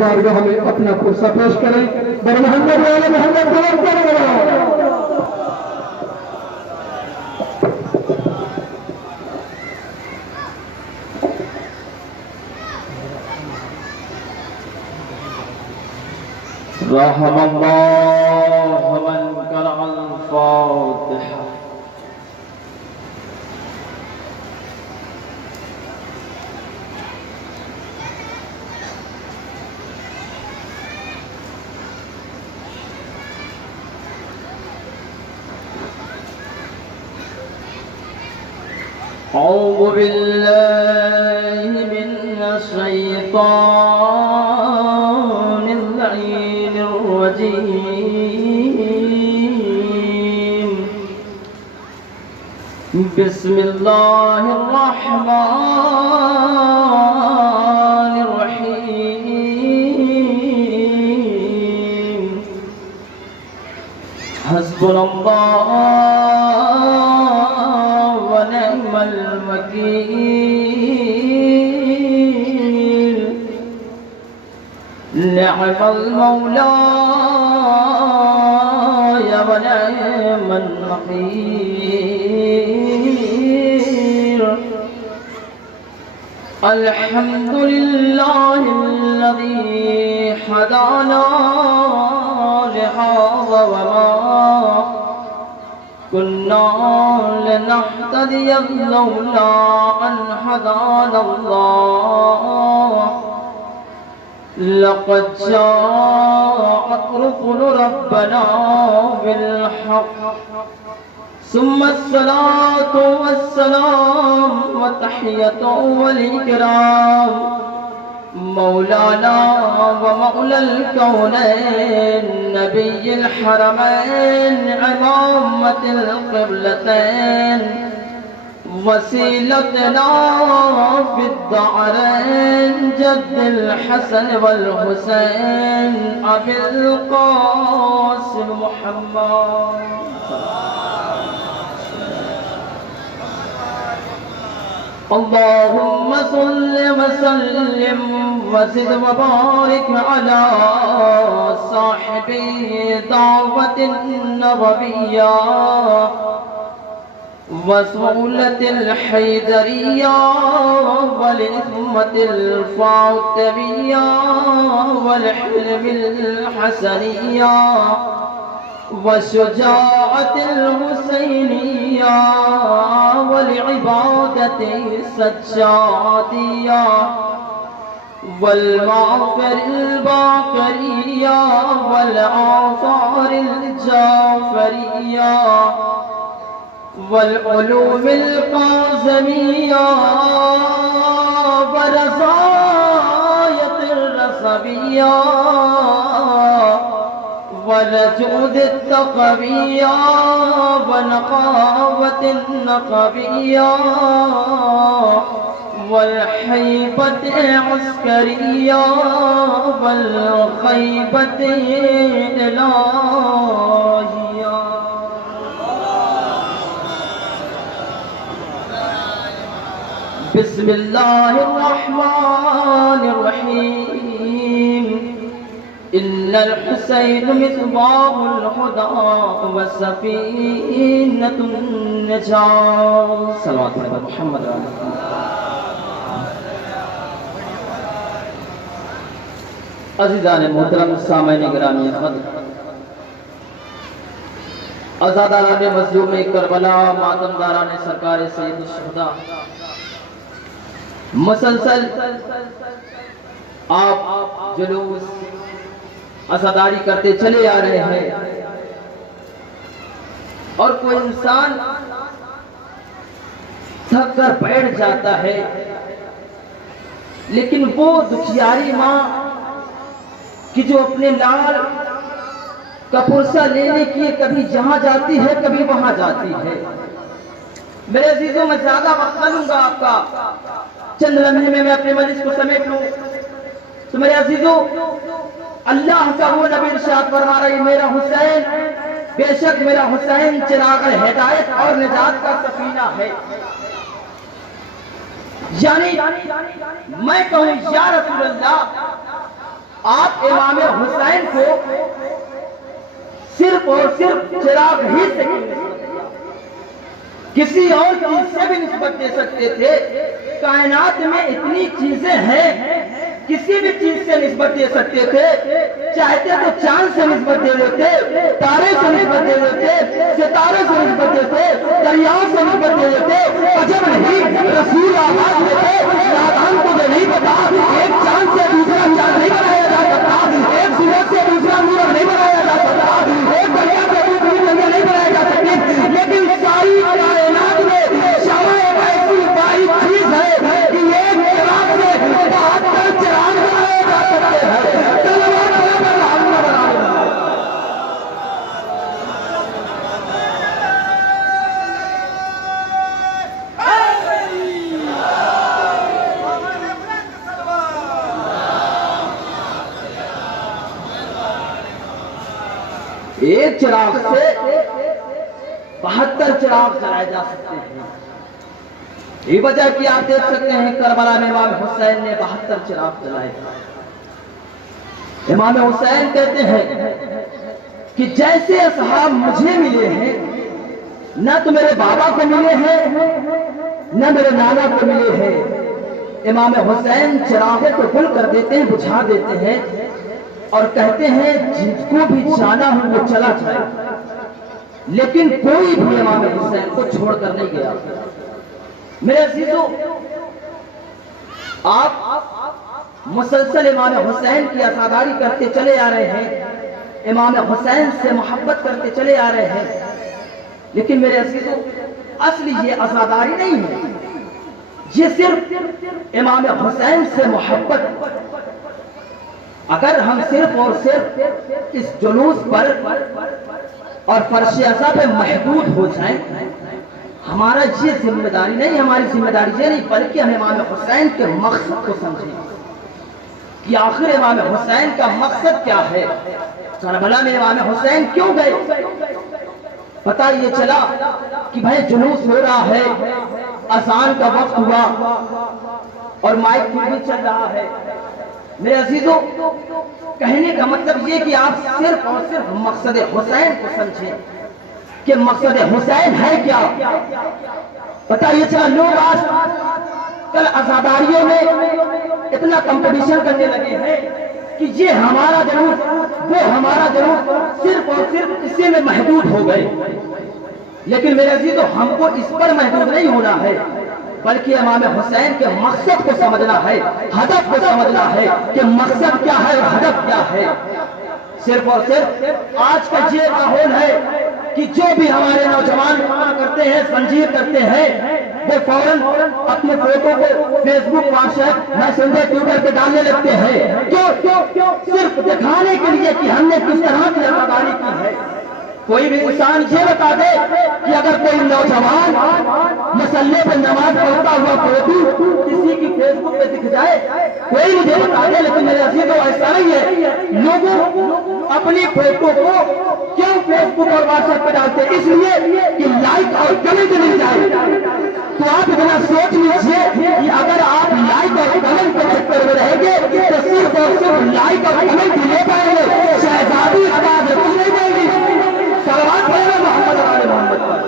بارگاہ میں اپنا قرصہ پیش کریں. بر محمد والے محمد غلام کرو. رحم اللہ من قرأ الفاتحہ. اعوذ باللہ من الشیطان اللعین الرجیم. بسم اللہ الرحمن الرحیم. حسبنا اللہ ونعم الوکیل. نعم المولا ونعم النصير. الحمد لله الذي هدانا لهذا وما كنا لنهتدي لولا أن هدانا الله. لقد جاءت رسل ربنا بالحق. ثم الصلاة والسلام وتحية والإكرام مولانا ومولى الكونين نبي الحرمين إمامة القبلتين وسيلتنا في الدارين جد الحسن والحسين أبي القاسم محمد. اللهم صل وسلم وزد وبارك على صاحب دعوة النبوية وسهولة الحيدرية والإثمة الفاطمية والحلم الحسنية والشجاعة الحسينية والعبادة السجادية والمغفر الباقرية والآثار الجعفرية والعلوم القاسمية ورزاية الرسبية والجود التقوية ونقاوة النقبية والحيبة العسكرية والخيبة الإلهية. بسم الله الرحمن الرحيم. إن الحسين مصباح الهدى وسفينة النجاة. صلوات على محمد. عزیزان محترم سامعین گرامی قدر، عزاداران مظلوم کربلا، ماتمداران سرکار سید الشہداء، مسلسل آپ جلوس عزاداری کرتے چلے آ رہے ہیں، اور کوئی انسان تھک کر بیٹھ جاتا ہے، لیکن وہ دکھیاری ماں کہ جو اپنے لال کا پرسہ لینے کے لیے کبھی جہاں جاتی ہے کبھی وہاں جاتی ہے. میرے عزیزوں، میں زیادہ وقت نہ لوں گا آپ کا، چند لمحے میں اپنے مجلس کو سمیٹ لوں. تو میرے عزیزوں، اللہ کا وہ نبی ارشاد فرما رہی ہے، میرا حسین، بے شک میرا حسین چراغ ہدایت اور نجات کا سفینہ ہے. یعنی میں کہوں یا رسول اللہ، آپ امام حسین کو صرف اور صرف چراغ ہی سے کسی اور چیز سے بھی نسبت دے سکتے تھے. کائنات میں اتنی چیزیں ہیں, کسی بھی چیز سے نسبت دے سکتے تھے. چاہتے تو چاند سے نسبت دے دیتے, تارے سے نسبت دے دیتے, ستارے سے نسبت دیتے, دریاؤں سے نسبت دے دیتے. عجب نہیں, رسول آواز دیتے. نادان کو جو نہیں پتا, ایک چاند سے دوسرا چاند نہیں بنایا جا سکتا, ایک سورج سے دوسرا سورج نہیں بنایا جا سکتا, ایک دریا سے دوسری دریا نہیں بنایا جا سکتی. لیکن ساری کائنات میں شمع ایک ایسی واحد چیز ہے کہ ایک چراغ سے 72 چراغ بنائے جا سکتے ہیں. تلوار پر ہم نہ بنائے. ایک چراغ سے 72 چراغ جلائے جا سکتے ہیں. یہ وجہ کہ آپ دیکھ سکتے ہیں کربلا میں امام حسین نے 72 چراغ جلائے. امام حسین کہتے ہیں کہ جیسے اصحاب مجھے ملے ہیں, نہ تو میرے بابا کو ملے ہیں نہ میرے نانا کو ملے ہیں. امام حسین چراغوں کو گل کر دیتے ہیں, بجھا دیتے ہیں اور کہتے ہیں جس کو بھی جانا ہو وہ چلا جائے, لیکن کوئی بھی امام حسین کو چھوڑ کر نہیں گیا. میرے عزیزو, آپ مسلسل امام حسین کی عزاداری کرتے چلے آ رہے ہیں, امام حسین سے محبت کرتے چلے آ رہے ہیں, لیکن میرے عزیزو اصلی یہ عزاداری نہیں ہے, یہ صرف امام حسین سے محبت. اگر ہم صرف اور صرف اس جلوس پر اور فرش عزا پہ محدود ہو جائیں, ہمارا یہ ذمہ داری نہیں, ہماری ذمہ داری یہ نہیں, بلکہ ہم امام حسین کے مقصد کو سمجھیں کہ آخر امام حسین کا مقصد کیا ہے. کربلا میں امام حسین کیوں گئے؟ پتہ یہ چلا کہ بھائی جلوس ہو رہا ہے, اذان کا وقت ہوا اور مائک بھی چل رہا ہے. میرے عزیزو, کہنے کا مطلب یہ کہ آپ صرف اور صرف مقصد حسین کو سمجھیں کہ مقصد حسین ہے کیا. پتہ یہ چلا لوگ آج کل عزاداریوں میں اتنا کمپٹیشن کرنے لگے ہیں کہ یہ ہمارا جلوس, وہ ہمارا جلوس, صرف اور صرف اسی میں محدود ہو گئے. لیکن میرے عزیزو, ہم کو اس پر محدود نہیں ہونا ہے, بلکہ امام حسین کے مقصد کو سمجھنا ہے, ہدف کو سمجھنا ہے کہ مقصد کیا ہے اور ہدف کیا ہے. صرف اور صرف آج کا یہ ماحول ہے کہ جو بھی ہمارے نوجوان کام کرتے ہیں, زنجیر کرتے ہیں, وہ فوراً اپنے فوٹو کو فیس بک, واٹس ایپ, میسنجر, ٹویٹر پہ ڈالنے لگتے ہیں. کیوں؟ صرف دکھانے کے لیے کہ ہم نے کس طرح کی عزاداری کی ہے. کوئی بھی انسان یہ بتا دے کہ اگر کوئی نوجوان مسلے پہ نماز پڑھتا ہوا فوٹو کسی کی فیس بک پہ دکھ جائے, کوئی مجھے بتا دے. لیکن میرے عزیزو ایسا نہیں ہے. لوگوں اپنی فوٹو کو کیوں فیس بک اور واٹس ایپ پہ ڈالتے ہیں؟ اس لیے کہ لائک اور کمنٹ مل جائے. تو آپ اتنا سوچ لیجیے کہ اگر آپ لائک اور کمنٹ کے چکر میں رہیں گے تو صرف اور صرف لائک اور کمنٹ لے پائیں گے, شہزادی آواز نہیں دیں گی. صلوات پڑھیں محمد آل محمد پر.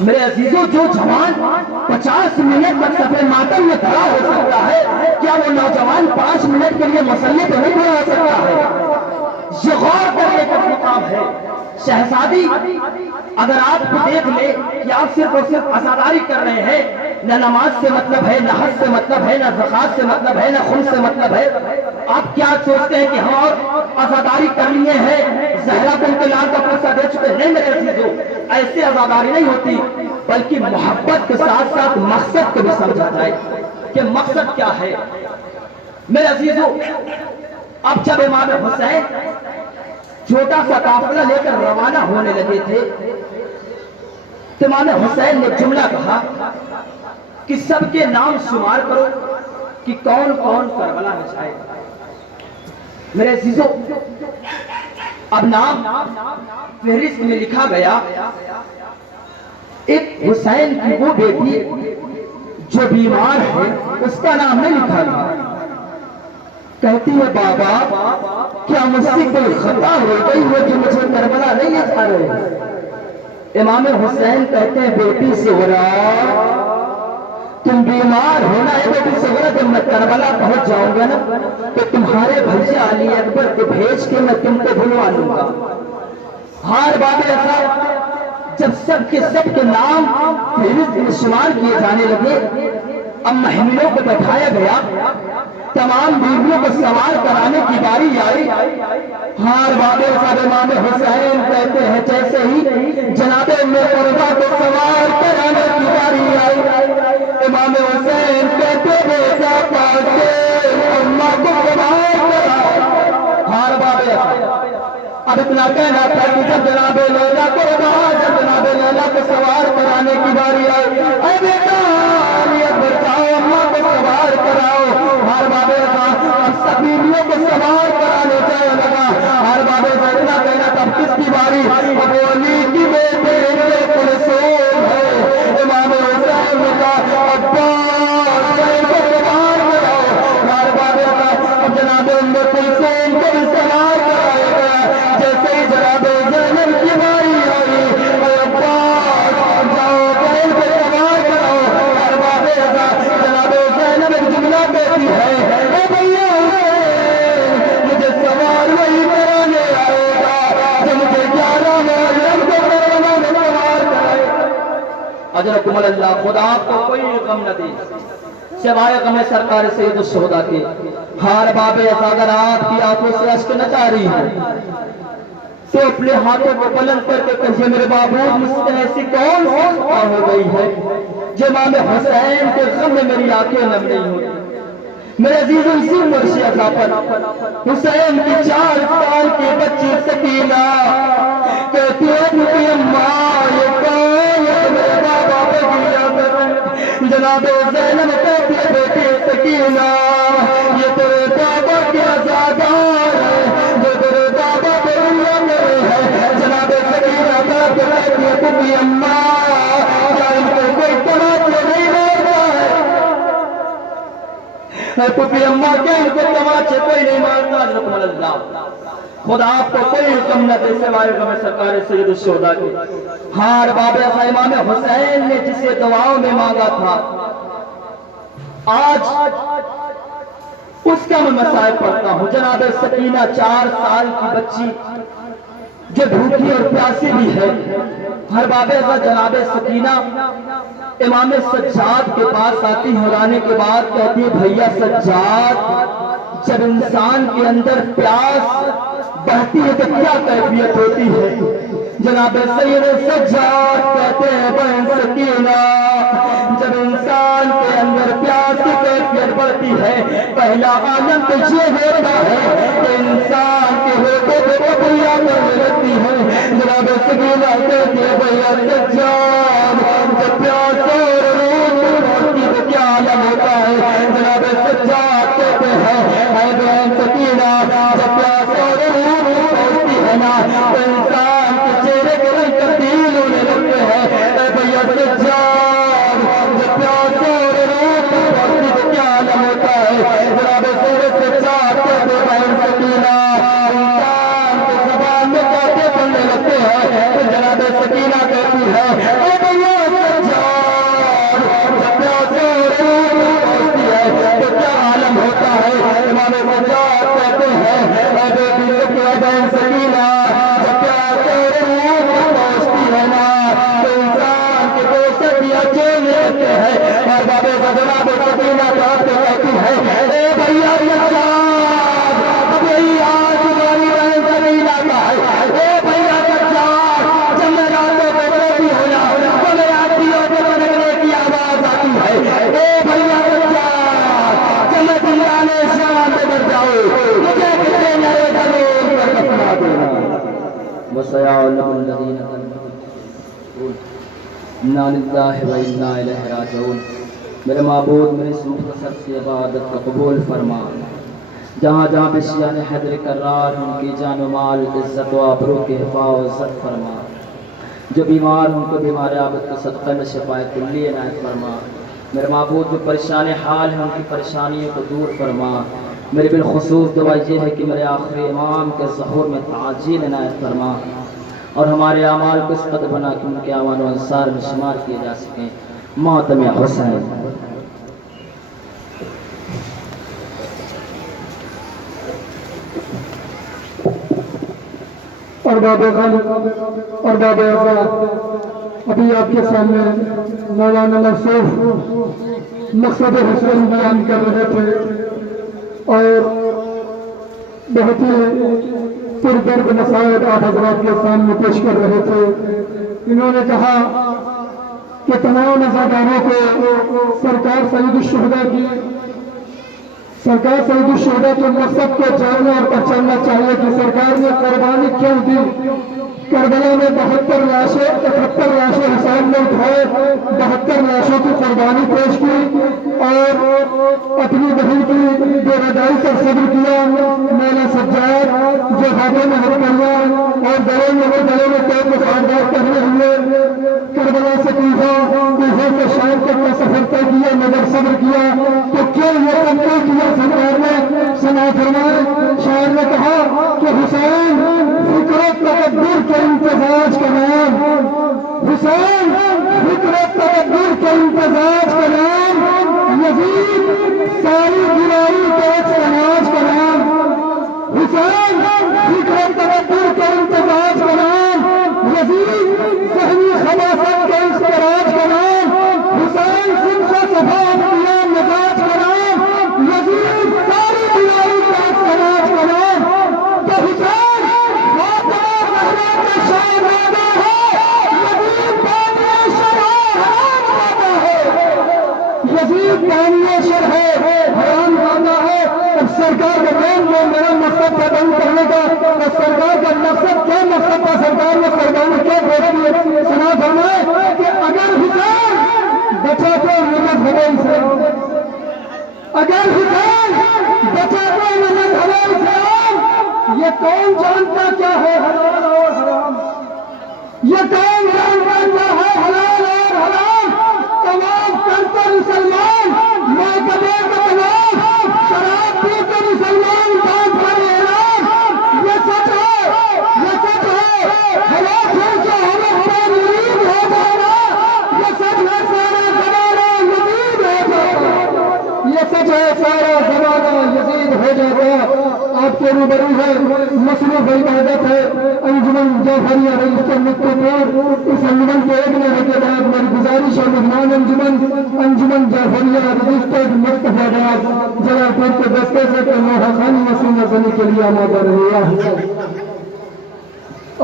میرے عزیزوں, جو جوان 50 منٹ تک صفحے ماتم میں کھڑا ہو سکتا ہے, کیا وہ نوجوان 5 منٹ کے لیے مسلے پہ نہیں کھڑا ہو سکتا ہے؟ یہ غور کرنے کا مقام ہے. شہزادی اگر آپ کو دیکھ لے کہ آپ صرف اور صرف عزاداری کر رہے ہیں, نہ نماز سے مطلب ہے, نہ حج سے مطلب ہے, نہ زکات سے مطلب ہے, نہ خمس سے مطلب ہے, آپ کیا سوچتے ہیں کہ ہم اور عزاداری کر لیے ہیں, زہرا بنت لال کا پرسہ دے چکے؟ نہیں میرے عزیزو, ایسے عزاداری نہیں ہوتی, بلکہ محبت کے ساتھ ساتھ مقصد کو بھی سمجھا جائے کہ مقصد کیا ہے. میرے عزیزو, اب جب امام حسین چھوٹا سا قافلہ لے کر روانہ ہونے لگے تھے, تو امام حسین نے جملہ کہا کہ سب کے نام شمار کرو کہ کون کون کربلا میں جائے. میرے عزیزو, اب نام فہرست میں لکھا گیا ایک حسین کی وہ بیٹی جو بیمار ہے اس کا نام نہیں لکھا گیا. کہتی ہے بابا کیا مجھ سے کوئی خطا ہو گئی ہے جو مجھے کربلا نہیں لے جا رہے؟ امام حسین کہتے ہیں بیٹی صغرا تم بیمار ہونا ہے بیٹی صغرا، جب میں کربلا پہنچ جاؤں گا نا تو تمہارے بھائی علی اکبر کو بھیج کے میں تم کو بلوا لوں گا. ہار باب ایسا جب سب کے نام فہرست میں شمار کیے جانے لگے، اب مہمانوں کو بٹھایا گیا، تمام بیویوں کو سوار کرانے کی باری آئی. ہار بابے صاحب امام حسین کہتے ہیں جیسے ہی جناب مرتضیٰ کو سوار کرانے کی باری آئی، امام حسین کہتے بیٹا پاکے اماں کو سوار کرا. ہار بابے اب اتنا کہنا تھا کہ جب جناب لیلا کو جب جناب لیلا کو سوار کرانے کی باری آئی، اے بیٹا علی اکبر جاؤ اماں کو سوار کراؤ. ہر بابے اب سب بیویوں کو سوار کرانے جانے لگا. ہر بابے اتنا کہنا تھا کس کی باری؟ اب علی کی بیٹے کلثوم ہے. امام حسین نے کہا عباس حسین کو سوار کراؤ. ہر بابے اب جناب کلثوم کو بھی سوار کرائے گا. جیسے ہی جناب زینب کی باری آئی، عباس جاؤ بیل کو سوار کراؤ. ہر بابے جناب زینب ایک جملہ کہتی ہے اے بھیا مجھے سوار وہی کرانے آئے گا جو مجھے 11 محرم کو کربلا میں سوار کرائے گا. اجرکم اللہ. خدا آپ کو کوئی غم نہ دے سوائے غم سرکار سید الشہداء کے. ہار بابے اگر آپ کی آنکھوں سے اشک نہ جاری ہے تو اپنے ہاتھوں کو بلند کر کے کہیے میرے بابود مجھ سے ایسی کون سی خطا ہو گئی ہے جو امام حسین کے غم میں میری آنکھیں نم نہیں ہوئی. میرے عزیز اسی مرشی اضافت حسین کی 4 سال کی بچی سکینہ کہتی ہے کہ اماں یہ کون ہے میرے بابا پہ گیا کر. جناب زینب کہتی ہے بیٹی سکینہ یہ تیرے بابا کی عزادار ہے جو تیرے بابا پہ گیا کر ہے. جناب سکینہ کہتی ہے کہ اماں کیا ان کو کوئی تماچے نہیں مارتا ہے؟ پپی اماں کیا ان کو تماچے کوئی نہیں مارتا؟ حضرت اللہ خدا آپ کو کوئی حکم نہ دے سوائے غم سرکار سید الشہداء کے. ہار بابے امام حسین نے جسے دعاؤں میں مانگا تھا آج اس کا میں مسائل پڑھتا ہوں. جناب سکینہ 4 سال کی بچی جو بھوکی اور پیاسی بھی ہے. ہر بابے جناب سکینہ امام سجاد کے پاس آتی ہے اور آنے کے بعد کہتی ہے بھیا سجاد جب انسان کے اندر پیاس بہتی ہے تو کیا کیفیت ہوتی ہے؟ جناب سید سجاد کہتے ہیں بہن سکینہ جب انسان کے اندر پیاس کی کیفیت بڑھتی ہے پہلا عالم تو یہ ہوتا ہے کہ انسان کے ہوتے کو قبولیاں کرنے لگتی ہے. جناب سکینہ کہتی ہے بھیا سجاد جب پیاس اور روح بڑھتی تو کیا عالم ہوتا ہے؟ جناب سجاد کہتے ہیں اے بہن سکینہ جب پیاس اور روح پہنچتی ہے نا تو انسان کے چہرے کے رنگ تبدیل ہونے لگتے ہیں. اے بھیا سجاد جب پیاس اور روح پہنچتی تو کیا عالم ہوتا ہے؟ جناب سجاد کہتے ہیں بہن سکینہ انسان کے زبان میں کہتے پڑھنے لگتے ہیں. جناب سکینہ کہتی ہے اے بھیا سجاد جب پیاس اور روح پہنچتی ہے تو کیا عالم ہوتا ہے؟ امام سجاد کہتے ہیں اے بیٹی بہن سکینہ جب پیاس اور روح پہنچتی ہے نا تو انسان کے دوست بھی اچھے لگتے ہیں. اور بابے جناب سکینہ کہتی ہے اے بھیا سجاد اب یہی آج تمہاری بہن سکینہ کا ہے. اے بھیا سجاد جب میں راتوں کو بیٹھی ہونا تو میرے آنکھوں کو بننے کی آواز آتی ہے. اے بھیا سجاد جب میں دنیانے شام میں بڑھ جاؤں مجھے کسی نئے زمین پر دفنا دینا. وَسَيَعْلَمُ الَّذِينَ كَفَرُوا اِنَّا لِلَّهِ وَإِنَّا إِلَيْهِ رَاجِعُونَ. میرے معبود میری اس مختصر سی عبادت کو قبول فرما. جہاں جہاں بشیان حیدر کرار ان کی جان و مال عزت و آبرو کے حفاظت فرما، جو بیمار ان کو بیمار عابد کے صدقہ میں شفاء کلی عنایت فرما۔ میرے معبود جو پریشان حال ہیں ان کی پریشانیوں کو دور فرما۔ میرے بالخصوص دعا یہ ہے کہ میرے آخری امام کے ظہور میں تعجیل عنایت فرما، اور ہمارے اعمال کو اس قدر بنا کہ ان کے اعوان و انصار میں شمار کیے جا سکیں۔ ماتم حسین۔ اور بابا خالد اور بابا افراد، ابھی آپ کے سامنے مولانا مصروف مقصد حسین بیان کر رہے تھے اور بہت ہی پردرد مسائل آپ حضرات کے سامنے پیش کر رہے تھے۔ انہوں نے کہا کہ تمام عزاداروں کو سرکار سید الشہداء کے مقصد کو جاننا اور پہچاننا چاہیے کہ سرکار نے قربانی کیوں دی۔ کربلا میں 72 لاشیں 71 لاشیں حسین نے اٹھائے، 72 لاشوں کی قربانی پیش کی اور اپنی بہن کی بے ردائی پر صبر کیا۔ مولا سجاد جو ہاتھوں میں ہتھکڑیاں اور گلے میں تیز مخالفت کرنے ہوئے کربلا سے کوفہ سے شام تک کا سفر طے کیا مگر صبر کیا، تو کیوں یہ تنقید کیا سرکار نے؟ سنا فرمائے شاعر نے کہا کہ حسین فکر و تکبر کے امتزاج کا نام، حسین فکر و تکبر کے امتزاج کا نام، یزید ساری برائی کے ایک سماج کا نام، حسین فکر و تکبر کے امتزاج کا نام، یزید ذہنی خباثت کے استراج کا نام، حسین صدق و صفا اختیار مزاج کا نام، یزید ساری برائی کے ایک سماج کا نام۔ تو حسین فاطمہ زہرا کا شہزادہ ہے، یزید بانی شرح حرام زادہ ہے، یزید بانی شرح حرام زادہ ہے۔ اب سرکار کا نام جو میرا مقصد تھا بیان کرنے کا، تو سرکار کا مقصد کیا مقصد تھا؟ سرکار نے قربانی کیا پیش کی؟ سنا فرمائے کہ اگر حسین بچا تو مدد ہو اسلام، اگر حسین بچا تو مدد ہو اسلام، یہ کون جانتا کیا ہے حلال اور حرام؟ یہ کون جانتا کیا ہے حلال اور حرام؟ تمام کرتے مسلمان موقبے کا تمام شراب پی کے مسلمان کام کر اعلان، یہ سچ ہے، یہ سچ ہے، ہلاک ہو کے ہمیں مرید ہو جانا، یہ سچ ہے سارا زمانہ یزید ہو جاتا، یہ سچ ہے سارا زمانہ یزید ہو جاتا۔ آپ کے روبرو ہے مصروف عبادت ہے انجمن جعفریہ رجسٹر مکہ پور۔ اس انجمن کے ایک مہینے کے بعد میری گزارش ہے مہمان انجمن جعفریہ رجسٹر مصطفیٰ آباد جلال پور کے دستے سے کہ نوحہ خانی وسیم نظمی کے لیے آمادہ رہے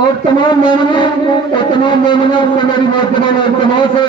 اور تمام مومنین اور تمام مومنات سے میری مقدمہ میں التماس ہے